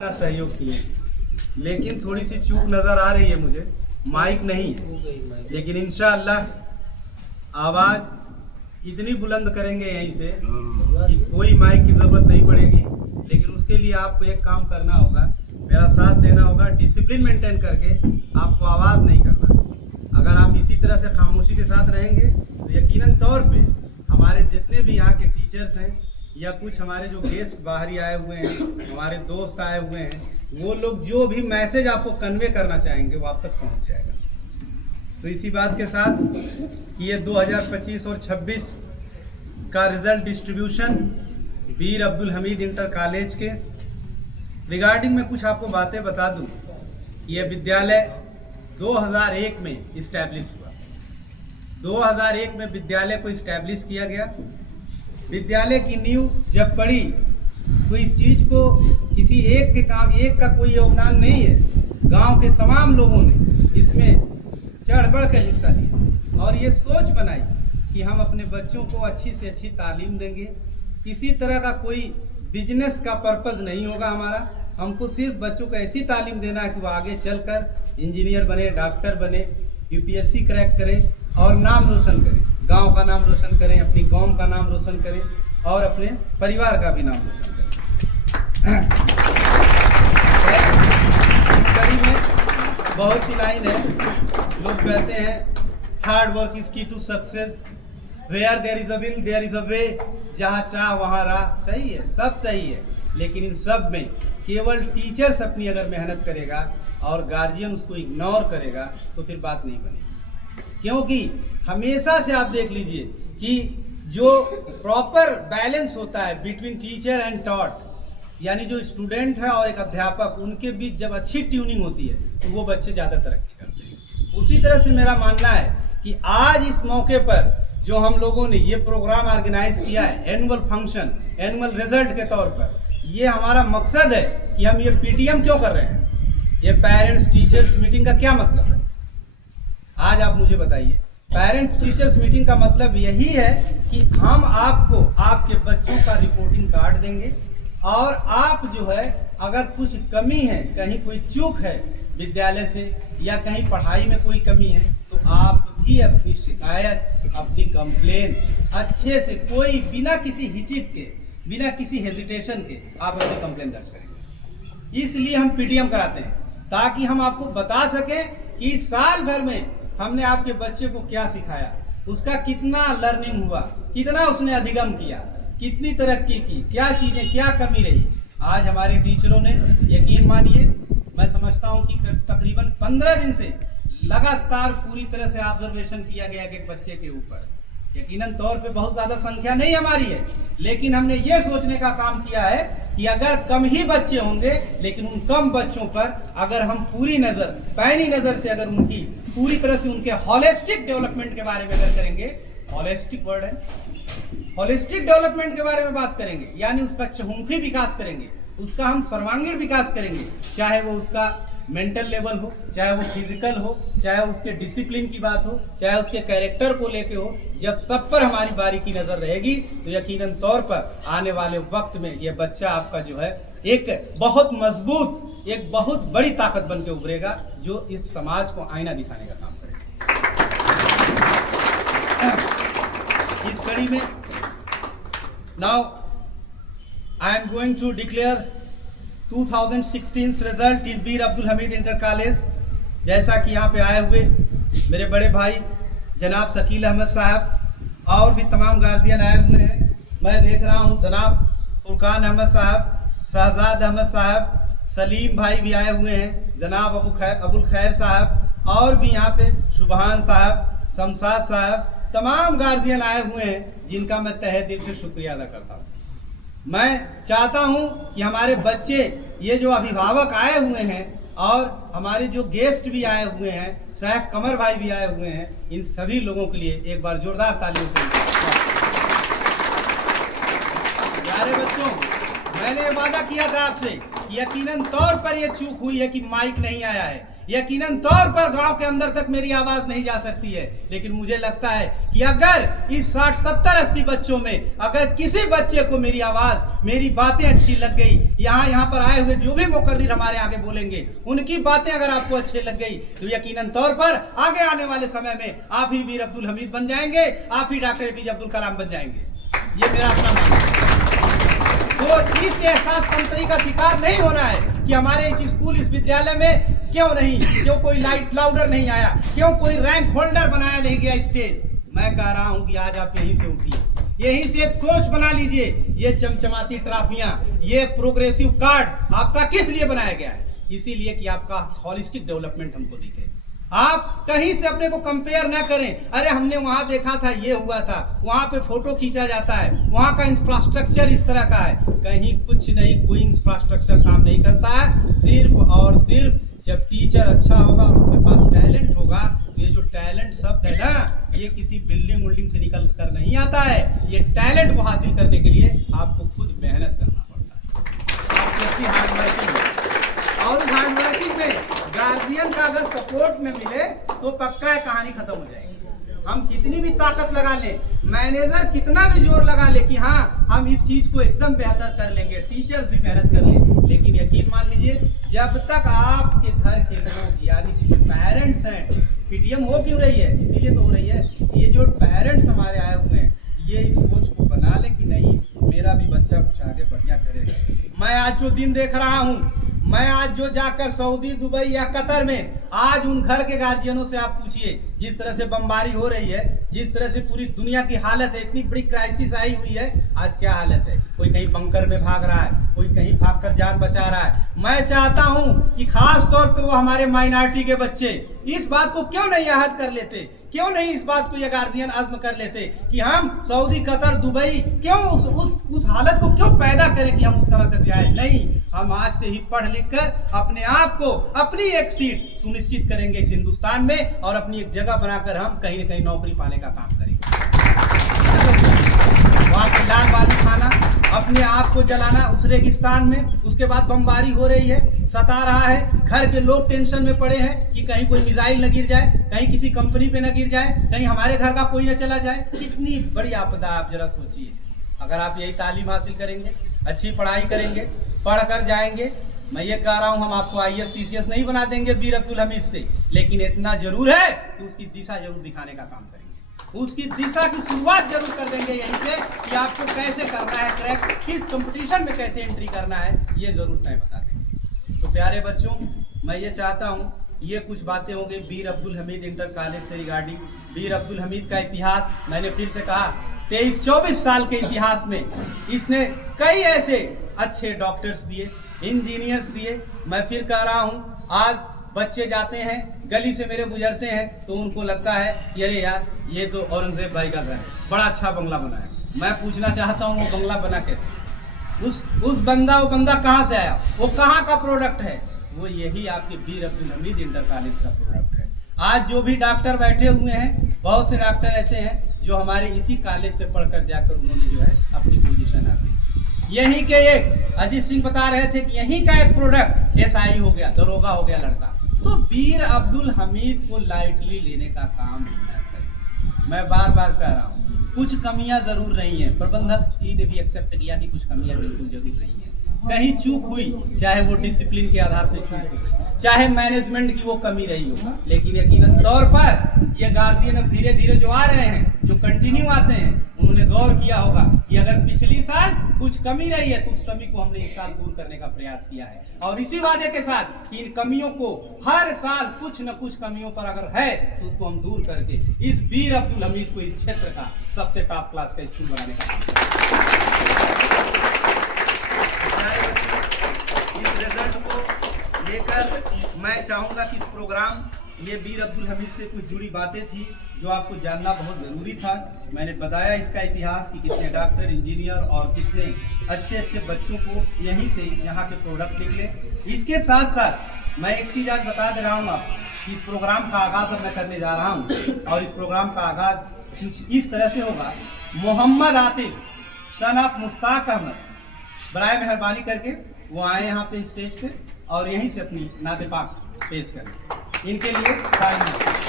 सहयोग किए, लेकिन थोड़ी सी चूक नज़र आ रही है मुझे। माइक नहीं है, लेकिन इंशाअल्लाह आवाज़ इतनी बुलंद करेंगे यहीं से कि कोई माइक की ज़रूरत नहीं पड़ेगी। लेकिन उसके लिए आपको एक काम करना होगा, मेरा साथ देना होगा, डिसिप्लिन मेंटेन करके आपको आवाज़ नहीं करना। अगर आप इसी तरह से खामोशी के साथ रहेंगे तो यकीनन तौर पे हमारे जितने भी यहाँ के टीचर्स हैं या कुछ हमारे जो गेस्ट बाहरी आए हुए हैं, हमारे दोस्त आए हुए हैं, वो लोग जो भी मैसेज आपको कन्वे करना चाहेंगे वो आप तक पहुंच जाएगा। तो इसी बात के साथ कि ये 2025 और 26 का रिजल्ट डिस्ट्रीब्यूशन वीर अब्दुल हमीद इंटर कॉलेज के रिगार्डिंग में कुछ आपको बातें बता दूं। ये विद्यालय 2001 में इस्टेब्लिश हुआ। 2001 में विद्यालय को इस्टेब्लिश किया गया। विद्यालय की नींव जब पड़ी तो इस चीज़ को किसी एक का कोई योगदान नहीं है, गांव के तमाम लोगों ने इसमें चढ़ बढ़ कर हिस्सा लिया और ये सोच बनाई कि हम अपने बच्चों को अच्छी से अच्छी तालीम देंगे। किसी तरह का कोई बिजनेस का पर्पज़ नहीं होगा हमारा, हमको सिर्फ बच्चों को ऐसी तालीम देना है कि वो आगे चलकर इंजीनियर बने, डॉक्टर बने, यूपीएससी क्रैक करें और नाम रोशन करें, गांव का नाम रोशन करें, अपनी कौम का नाम रोशन करें और अपने परिवार का भी नाम रोशन करें। इस कड़ी में बहुत सी लाइन है। लोग कहते हैं hard work is key to success, where there is a will there is a way, जहाँ चाह वहाँ राह। सही है, सब सही है, लेकिन इन सब में केवल टीचर्स अपनी अगर मेहनत करेगा और गार्जियन उसको इग्नोर करेगा तो फिर बात नहीं बनेगी। क्योंकि हमेशा से आप देख लीजिए कि जो प्रॉपर बैलेंस होता है बिटवीन टीचर एंड टॉट, यानी जो स्टूडेंट है और एक अध्यापक, उनके बीच जब अच्छी ट्यूनिंग होती है तो वो बच्चे ज़्यादा तरक्की करते हैं। उसी तरह से मेरा मानना है कि आज इस मौके पर जो हम लोगों ने ये प्रोग्राम ऑर्गेनाइज किया है, एनुअल फंक्शन, एनुअल रिजल्ट के तौर पर, ये हमारा मकसद है कि हम ये पीटीएम क्यों कर रहे हैं। ये पेरेंट्स टीचर्स मीटिंग का क्या मतलब है, आज आप मुझे बताइए। पेरेंट टीचर्स मीटिंग का मतलब यही है कि हम आपको आपके बच्चों का रिपोर्टिंग कार्ड देंगे और आप जो है अगर कुछ कमी है, कहीं कोई चूक है विद्यालय से या कहीं पढ़ाई में कोई कमी है, तो आप भी अपनी शिकायत, अपनी कंप्लेन अच्छे से, कोई बिना किसी हिचक के, बिना किसी हेजिटेशन के आप अपनी कंप्लेन दर्ज करेंगे। इसलिए हम पीटीएम कराते हैं ताकि हम आपको बता सकें कि साल भर में हमने आपके बच्चे को क्या सिखाया, उसका कितना लर्निंग हुआ, कितना उसने अधिगम किया, कितनी तरक्की की, क्या चीज़ें, क्या कमी रही। आज हमारे टीचरों ने, यकीन मानिए, मैं समझता हूं कि तकरीबन 15 दिन से लगातार पूरी तरह से ऑब्जर्वेशन किया गया कि एक बच्चे के ऊपर। यकीनन तौर पे बहुत ज़्यादा संख्या नहीं हमारी है, लेकिन हमने ये सोचने का काम किया है कि अगर कम ही बच्चे होंगे, लेकिन उन कम बच्चों पर अगर हम पूरी नज़र, पैनी नज़र से अगर उनकी पूरी तरह से उनके हॉलिस्टिक डेवलपमेंट के बारे में अगर करेंगे, हॉलिस्टिक वर्ड है, हॉलिस्टिक डेवलपमेंट के बारे में बात करेंगे, यानी उसका चहुमुखी विकास करेंगे, उसका हम सर्वांगीण विकास करेंगे, चाहे वो उसका मेंटल लेवल हो, चाहे वो फिजिकल हो, चाहे उसके डिसिप्लिन की बात हो, चाहे उसके कैरेक्टर को लेके हो। जब सब पर हमारी बारीकी नज़र रहेगी तो यकीनन तौर पर आने वाले वक्त में ये बच्चा आपका जो है एक बहुत मजबूत, एक बहुत बड़ी ताकत बन के उभरेगा, जो इस समाज को आईना दिखाने का काम करेगा। इस कड़ी में now I am going to declare 2016 result in Veer Abdul Hamid inter college. जैसा कि यहाँ पे आए हुए मेरे बड़े भाई जनाब शकील अहमद साहब और भी तमाम गार्जियन आए हुए हैं। मैं देख रहा हूँ जनाब फुरकान अहमद साहब, शहजाद अहमद साहब, सलीम भाई भी आए हुए हैं, जनाब अबुल खैर साहब और भी यहाँ पे सुबहान साहब, शमशाद साहब, तमाम गार्जियन आए हुए हैं जिनका मैं तहे दिल से शुक्रिया अदा करता हूँ। मैं चाहता हूं कि हमारे बच्चे, ये जो अभिभावक आए हुए हैं और हमारे जो गेस्ट भी आए हुए हैं, सैफ कमर भाई भी आए हुए हैं, इन सभी लोगों के लिए एक बार जोरदार तालियों से। प्यारे बच्चों, मैंने वादा किया था आपसे, यकीनन तौर पर यह चूक हुई है कि माइक नहीं आया है। यकीनन तौर पर गांव के अंदर तक मेरी आवाज नहीं जा सकती है, लेकिन मुझे लगता है कि अगर इस 60, 70, 80 बच्चों में अगर किसी बच्चे को मेरी आवाज, मेरी बातें अच्छी लग गई, यहाँ पर आए हुए जो भी मुकर्रिर हमारे आगे बोलेंगे उनकी बातें अगर आपको अच्छी लग गई, तो यकीनन तौर पर आगे आने वाले समय में आप ही मीर अब्दुल हमीद बन जाएंगे, आप ही डॉक्टर APJ अब्दुल कलाम बन जाएंगे। ये मेरा अपना मानना है। तो इस एहसास कमतरी का शिकार नहीं होना है कि हमारे इस स्कूल, इस विद्यालय में क्यों कोई लाइट लाउडर नहीं आया, क्यों कोई रैंक होल्डर बनाया नहीं गया स्टेज। मैं कह रहा हूं कि आज आप यहीं से उठिए, यहीं से एक सोच बना लीजिए। ये चमचमाती ट्रॉफियां, ये प्रोग्रेसिव कार्ड आपका किस लिए बनाया गया है? इसीलिए कि आपका हॉलिस्टिक डेवलपमेंट हमको दिखे। आप कहीं से अपने को कंपेयर ना करें, अरे हमने वहां देखा था, ये हुआ था, वहां पे फोटो खींचा जाता है, वहां का इंफ्रास्ट्रक्चर इस तरह का है। कहीं कुछ नहीं, कोई इंफ्रास्ट्रक्चर काम नहीं करता है। सिर्फ और सिर्फ जब टीचर अच्छा होगा और उसके पास टैलेंट होगा, तो ये जो टैलेंट शब्द है ना, ये किसी बिल्डिंग विल्डिंग से निकल कर नहीं आता है। ये टैलेंट को हासिल करने के लिए आपको खुद मेहनत करना पड़ता है। आप कैसी हार्ड वर्किंग, और हार्ड वर्किंग में गार्जियन का अगर सपोर्ट न मिले तो पक्का है कहानी खत्म हो जाएगी। हम कितनी भी ताकत लगा लें, मैनेजर कितना भी जोर लगा ले कि हाँ हम इस चीज को एकदम बेहतर कर लेंगे, टीचर्स भी मेहनत कर ले, लेकिन यकीन मान लीजिए जब तक आपके घर के लोग यानी कि जो पेरेंट्स हैं, PTM हो क्यों रही है? इसीलिए तो हो रही है, ये जो पेरेंट्स हमारे आए हुए हैं, ये इस सोच को बना ले कि नहीं मेरा भी बच्चा कुछ आगे बढ़िया करेगा। मैं आज जो दिन देख रहा हूँ, मैं आज जो जाकर सऊदी, दुबई या कतर में, आज उन घर के गार्जियनों से आप पूछिए, जिस तरह से बमबारी हो रही है, जिस तरह से पूरी दुनिया की हालत है, इतनी बड़ी क्राइसिस आई हुई है, आज क्या हालत है? कोई कहीं बंकर में भाग रहा है, कोई कहीं भागकर जान बचा रहा है। मैं चाहता हूं कि खास तौर पे वो हमारे माइनॉरिटी के बच्चे इस बात को क्यों नहीं याद कर लेते, क्यों नहीं इस बात को ये गार्जियन अज़्म कर लेते कि हम सऊदी, कतर, दुबई क्यों उस हालत को क्यों पैदा करें कि हम उस तरह तक जाए। नहीं, हम आज से ही पढ़ लिख कर अपने आप को, अपनी एक सीट सुनिश्चित करेंगे इस हिंदुस्तान में, और अपनी एक जगह बनाकर हम कहीं न कहीं नौकरी पाने का काम करेंगे। वहाँ की लाल बालू खाना, अपने आप को जलाना उस रेगिस्तान में, उसके बाद बमबारी हो रही है, सता रहा है, घर के लोग टेंशन में पड़े हैं कि कहीं कोई मिसाइल न गिर जाए, कहीं किसी कंपनी पे न गिर जाए, कहीं हमारे घर का कोई न चला जाए। कितनी बड़ी आपदा, आप जरा सोचिए। अगर आप यही तालीम हासिल करेंगे, अच्छी पढ़ाई करेंगे, पढ़ कर जाएंगे, मैं ये कह रहा हूँ हम आपको IAS PCS नहीं बना देंगे मीर अब्दुल हमीद से, लेकिन इतना जरूर है कि उसकी दिशा जरूर दिखाने का काम करेंगे, उसकी दिशा की शुरुआत जरूर कर देंगे यहीं से कि आपको कैसे करना है क्रैक, किस कंपटीशन में कैसे एंट्री करना है, ये जरूर तय बता देंगे। तो प्यारे बच्चों, मैं ये चाहता हूँ, ये कुछ बातें हो गई मीर अब्दुल हमीद इंटर कॉलेज से रिगार्डिंग। मीर अब्दुल हमीद का इतिहास, मैंने फिर से कहा 23-24 साल के इतिहास में इसने कई ऐसे अच्छे डॉक्टर्स दिए, इंजीनियर्स दिए। मैं फिर कह रहा हूँ, आज बच्चे जाते हैं, गली से मेरे गुजरते हैं, तो उनको लगता है कि अरे यार ये तो औरंगजेब भाई का घर है, बड़ा अच्छा बंगला बना है। मैं पूछना चाहता हूँ वो बंगला बना कैसे? वो बंदा कहाँ से आया? वो कहाँ का प्रोडक्ट है? वो यही आपके मीर अब्दुल हमीद इंटर कॉलेज का प्रोडक्ट है। आज जो भी डॉक्टर बैठे हुए हैं, बहुत से डॉक्टर ऐसे हैं जो हमारे इसी कॉलेज से पढ़कर जाकर उन्होंने जो है अपनी पोजीशन हासिल। यहीं के एक अजीत सिंह बता रहे थे कि यहीं का एक प्रोडक्ट SI हो गया, दरोगा हो गया लड़का। तो मीर अब्दुल हमीद को लाइटली लेने का काम न करें। मैं बार बार कह रहा हूँ, कुछ कमियां जरूर नहीं है, प्रबंधक जी ने भी एक्सेप्ट किया कि कुछ कमियां बिल्कुल जरूर नहीं है। कहीं चूक हुई, चाहे वो डिसिप्लिन के आधार पर चूक हो गई, चाहे मैनेजमेंट की वो कमी रही हो, लेकिन यकीनन तौर पर ये गार्जियन अब धीरे धीरे जो आ रहे हैं, जो कंटिन्यू आते हैं, उन्होंने गौर किया होगा कि अगर पिछली साल कुछ कमी रही है तो उस कमी को हमने इस साल दूर करने का प्रयास किया है। और इसी वादे के साथ कि इन कमियों को हर साल कुछ न कुछ कमियों पर अगर है तो उसको हम दूर करके इस मीर अब्दुल हमीद को इस क्षेत्र का सबसे टॉप क्लास का स्कूल बनाने का काम इस रिजल्ट को लेकर मैं चाहूंगा कि इस प्रोग्राम, ये मीर अब्दुल हमीद से कुछ जुड़ी बातें थी जो आपको जानना बहुत ज़रूरी था। मैंने बताया इसका इतिहास कि कितने डॉक्टर, इंजीनियर और कितने अच्छे अच्छे बच्चों को यहीं से यहाँ के प्रोडक्ट निकले। इसके साथ साथ मैं एक चीज़ आज बता दे रहा हूँ आपको कि इस प्रोग्राम का आगाज़ अब मैं करने जा रहा हूँ, और इस प्रोग्राम का आगाज़ कुछ इस तरह से होगा। मोहम्मद आतिफ सन ऑफ मुश्ताक अहमद, बराए मेहरबानी करके वो आए यहाँ पे स्टेज पे और यहीं से अपनी नाते पाक पेश करें। इनके लिए तालियां।